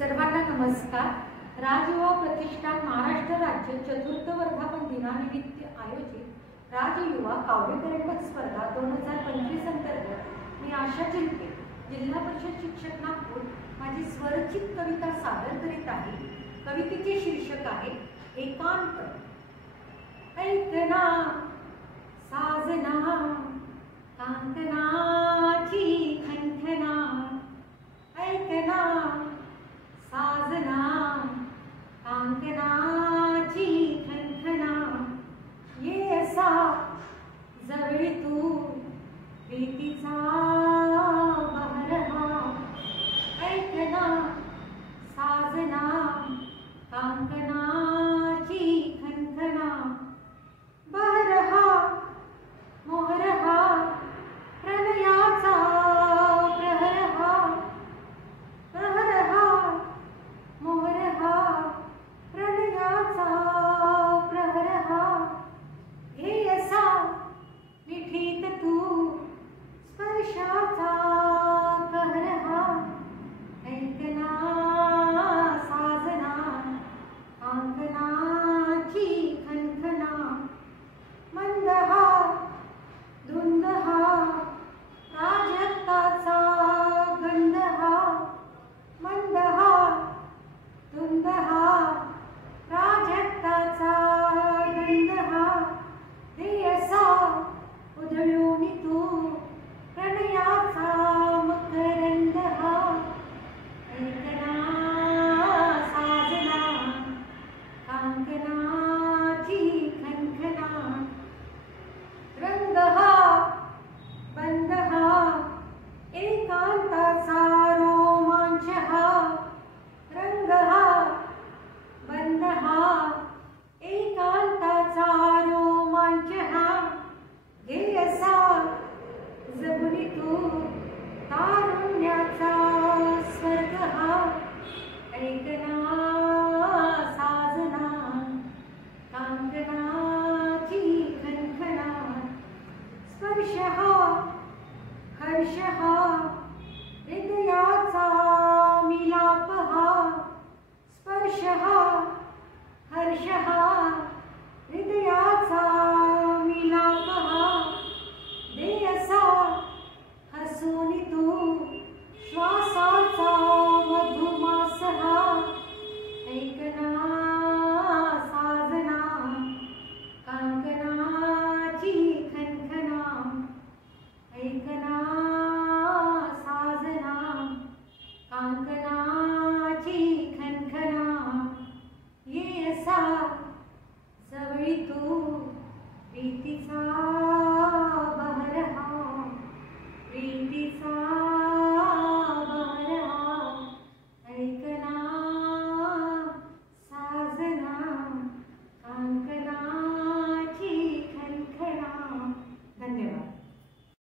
सर्वांना नमस्कार। राजयुवा प्रतिष्ठान महाराष्ट्र राज्य चतुर्थ वर्धापन दिनानिमित्त आयोजित राजयुवा काव्यकरंडक स्पर्धा 2025 अंतर्गत मी आशा चिलके जिल्हा परिषद शिक्षक नागपूर माझी स्वरचित कविता सादर करीत आहे। कवितेचे शीर्षक आहे एकांत। ऐकना साजना कांकनाची खनखना, ऐकना साजना कांकनाची खनखना, ये असा जवळ तू प्रीतीचा बहरहा, ऐकना साजना कांकनाची खनखना, बहरहा मोहरहा प्रणयाचा प्रहरहा, प्रहरहा मोहरहा प्रणयाचा प्रहरहा, हे असा मिठीत तू स्पर्शाचा कहरहा, ऐकना साजना कांकनाची खनखना, मंदहा धुंदहा प्राजक्ताचा गंधहा, मंदहा धुंदहा प्राजक्ताचा गंधहा, हे असा उधळून तू प्रणयाचा मकरंदहा, ऐकना साजना कांकनाची खनखना, रंगहा बंदहा एकांताचा रोमांचहा, रंगहा बंदहा एकांताचा रोमांचहा, घे असा जगुनी तू तारुण्याचा स्वर्गहा, ऐकना साजना कांकनाची खनखना, स्पर्शहा हर्षहा हृदयाचा मिलापहा, स्पर्शहा हर्षहा हृदयाचा मिलापहा, दे असा हसून